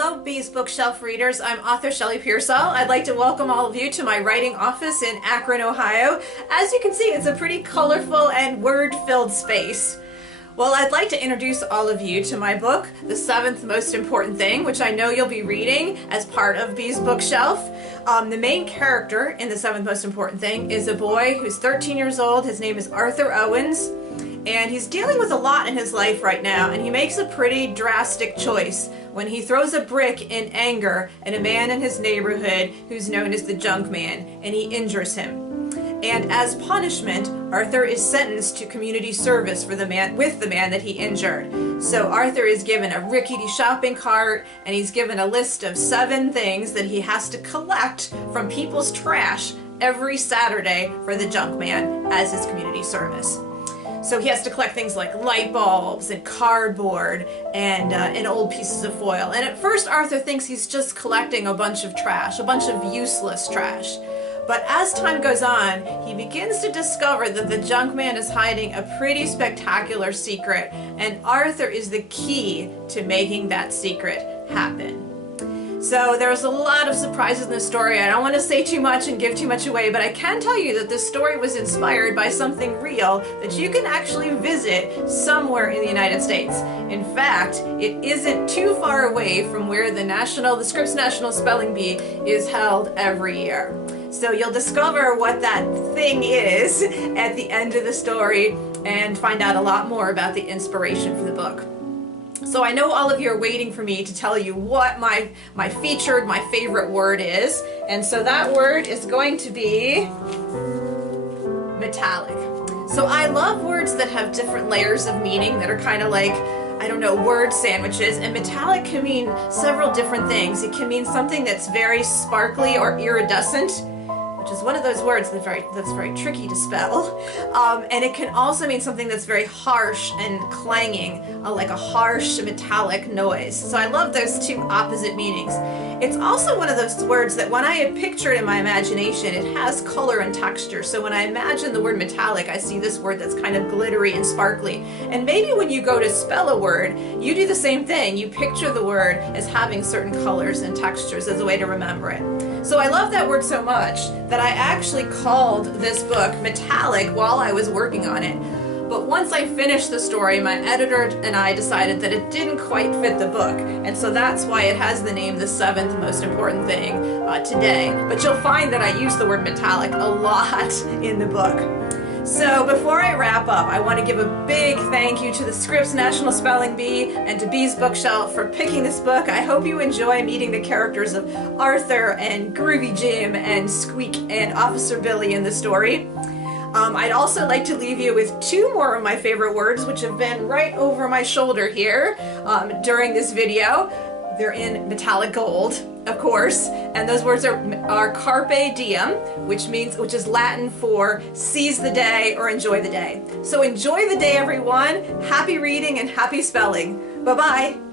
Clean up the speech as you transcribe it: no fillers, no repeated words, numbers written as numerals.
Hello, Bees Bookshelf readers. I'm author Shelley Pearsall. I'd like to welcome all of you to my writing office in Akron, Ohio. As you can see, it's a pretty colorful and word-filled space. Well, I'd like to introduce all of you to my book, The Seventh Most Important Thing, which I know you'll be reading as part of Bees Bookshelf. The main character in The Seventh Most Important Thing is a boy who's 13 years old. His name is Arthur Owens, and he's dealing with a lot in his life right now, and he makes a pretty drastic choice when he throws a brick in anger at a man in his neighborhood who's known as the Junk Man, and he injures him. And as punishment, Arthur is sentenced to community service for the man that he injured. So Arthur is given a rickety shopping cart, and he's given a list of 7 things that he has to collect from people's trash every Saturday for the Junk Man as his community service. So he has to collect things like light bulbs and cardboard and old pieces of foil. And at first Arthur thinks he's just collecting a bunch of trash, a bunch of useless trash. But as time goes on, he begins to discover that the Junk Man is hiding a pretty spectacular secret, and Arthur is the key to making that secret happen. So there's a lot of surprises in this story. I don't want to say too much and give too much away, but I can tell you that this story was inspired by something real that you can actually visit somewhere in the United States. In fact, it isn't too far away from where the Scripps National Spelling Bee is held every year. So you'll discover what that thing is at the end of the story and find out a lot more about the inspiration for the book. So I know all of you are waiting for me to tell you what my favorite word is, and so that word is going to be metallic. So I love words that have different layers of meaning that are kind of like, I don't know, word sandwiches, and metallic can mean several different things. It can mean something that's very sparkly or iridescent, which is one of those words that's very tricky to spell. And it can also mean something that's very harsh and clanging, like a harsh metallic noise. So I love those two opposite meanings. It's also one of those words that when I picture it in my imagination, it has color and texture. So when I imagine the word metallic, I see this word that's kind of glittery and sparkly. And maybe when you go to spell a word, you do the same thing. You picture the word as having certain colors and textures as a way to remember it. So I love that word so much that I actually called this book Metallic while I was working on it. But once I finished the story, my editor and I decided that it didn't quite fit the book, and so that's why it has the name The Seventh Most Important Thing today. But you'll find that I use the word metallic a lot in the book. So before I wrap up, I want to give a big thank you to the Scripps National Spelling Bee and to Bees Bookshelf for picking this book. I hope you enjoy meeting the characters of Arthur and Groovy Jim and Squeak and Officer Billy in the story. I'd also like to leave you with 2 more of my favorite words, which have been right over my shoulder here during this video. They're in metallic gold, of course, and those words are carpe diem, which is Latin for seize the day or enjoy the day. So enjoy the day, everyone. Happy reading and happy spelling. Bye-bye.